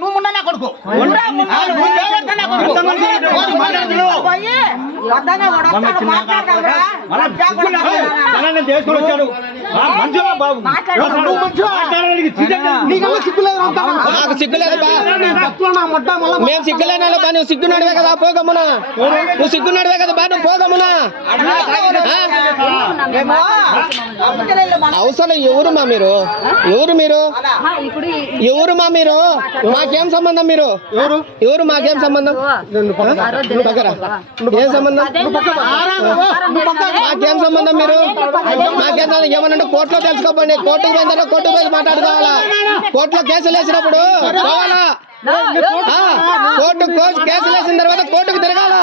నువ్వు ముండనా కొడుకు చేసుకుని వచ్చాడు మంచిగా బాబు నాకు సిగ్గులేదు మేము సిగ్గులేనా బా నువ్వు సిగ్గున్నాడువే కదా పోగమ్మునా నువ్వు సిగ్గున్నాడువే కదా బా నువ్వు పోగమ్మునా అవసరం ఎవరు మా మీరు ఎవరు మా మీరు మాకేం సంబంధం మీరు ఎవరు మాకేం సంబంధం ఏం సంబంధం మాకేం సంబంధం మీరు మాకేం ఏమనంటే కోర్టులో తెలుసుకోపోండి కోర్టుకు పోయిన తర్వాత కోర్టుకు పోయి మాట్లాడుకోవాలా కోర్టులో కేసులు వేసినప్పుడు పోవాలా కోర్టు కేసులు వేసిన తర్వాత కోర్టుకు తిరగాల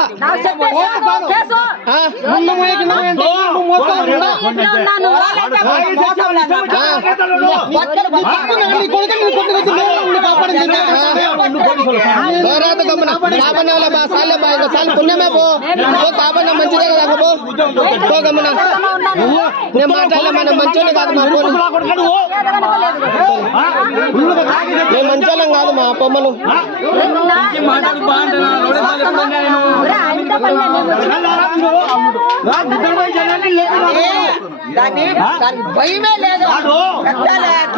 పుణ్యమే పోబడిన మంచిదే కదా పోగమ్మనా నేను మాట్లాడలే మన మంచోళ్ళే కాదు మా మేము మంచోళ్ళం కాదు మా పొమ్మలు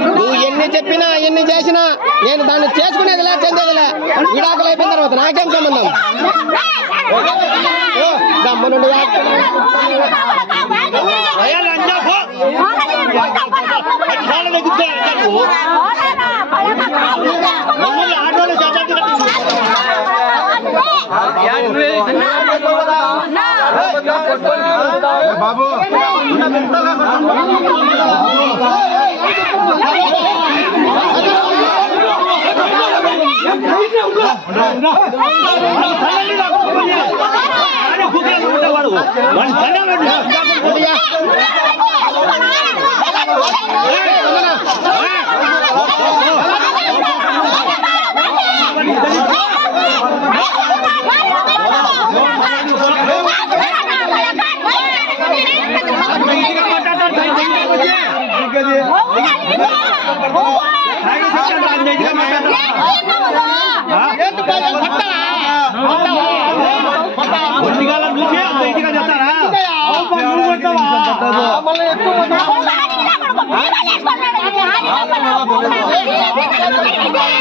నువ్వు ఎన్ని చెప్పినా ఎన్ని చేసినా నేను దాన్ని చేసుకునేదిలే చెందేదిలే విడాకులు అయిపోయిన తర్వాత నాకేం సంబంధం దమ్మనుండి బాబు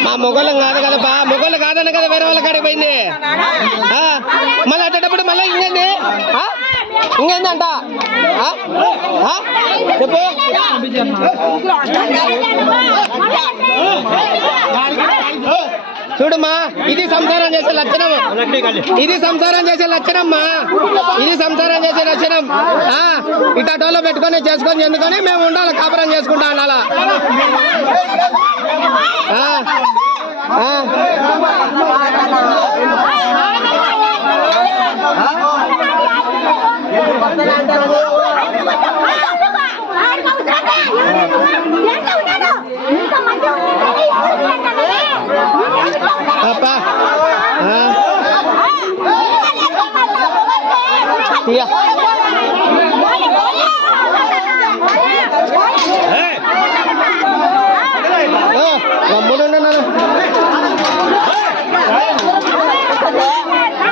మా మొగోళ్ళం కాదు కదా బా మొగోళ్ళు కాదన్న కదా వేరే వాళ్ళ కాడికి పోయింది మళ్ళీ అట్టేటప్పుడు మళ్ళీ ఇంకేంది ఇంకేందంట చెప్పు చూడమ్మా ఇది సంసారం చేసే లక్షణం ఇది సంసారం చేసే లక్షణమ్మా ఇది సంసారం చేసే లక్షణం ఇటాటోలో పెట్టుకొని చేసుకొని ఎందుకొని మేము ఉండాలి కాపురం చేసుకుంటా అనాలా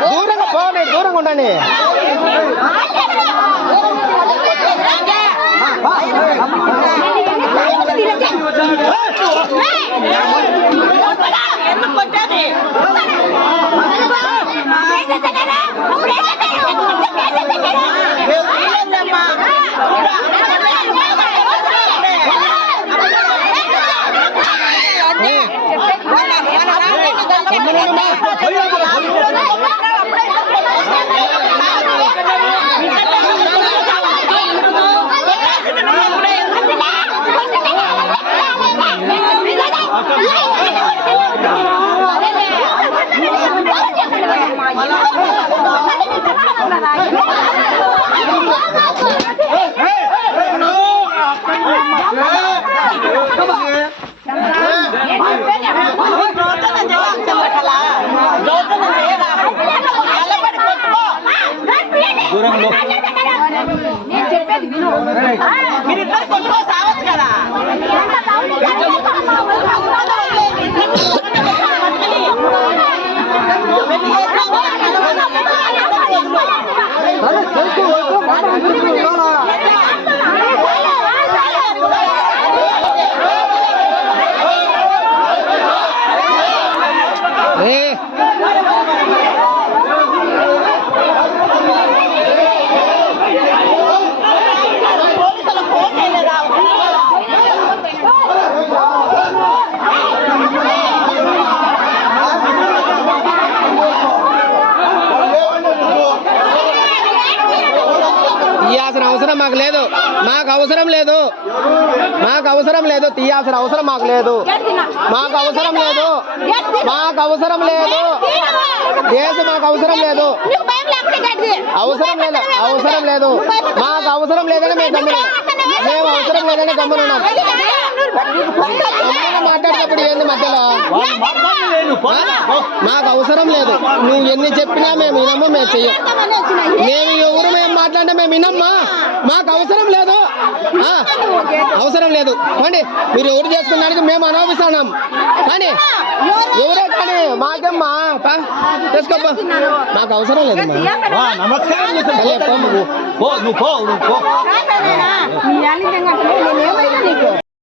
దూరంగా పోనీ దూరంగా ఉండండి మీరిద్దరు కొట్టుకో సావచ్చు కదా తీయాల్సిన అవసరం మాకు లేదు, మాకు అవసరం లేదు, మాకు అవసరం లేదు, తీయాల్సిన అవసరం మాకు లేదు, మాకు అవసరం లేదు, మాకు అవసరం లేదు, కేసు మాకు అవసరం లేదు, అవసరం లేదు, అవసరం లేదు, మాకు అవసరం లేదని మేము గమ్మున్నాం, మేము అవసరం లేదని గమ్మున్నాం. మాట్లాడేటప్పుడు ఏంది మధ్యలో? మాకు అవసరం లేదు, నువ్వు ఎన్ని చెప్పినా మేము వినము, మేము చెయ్యం. మేము ఎవరు మేము మాట్లాడినా మేము వినమ్మా, మాకు అవసరం లేదు, అవసరం లేదు. కానీ మీరు ఎవరు చేసుకున్నానికి మేము అనుభవిస్తున్నాం, కానీ ఎవరే కానీ మాకేమ్మా చేసుకో, మాకు అవసరం లేదు. నమస్కారం నువ్వు పో.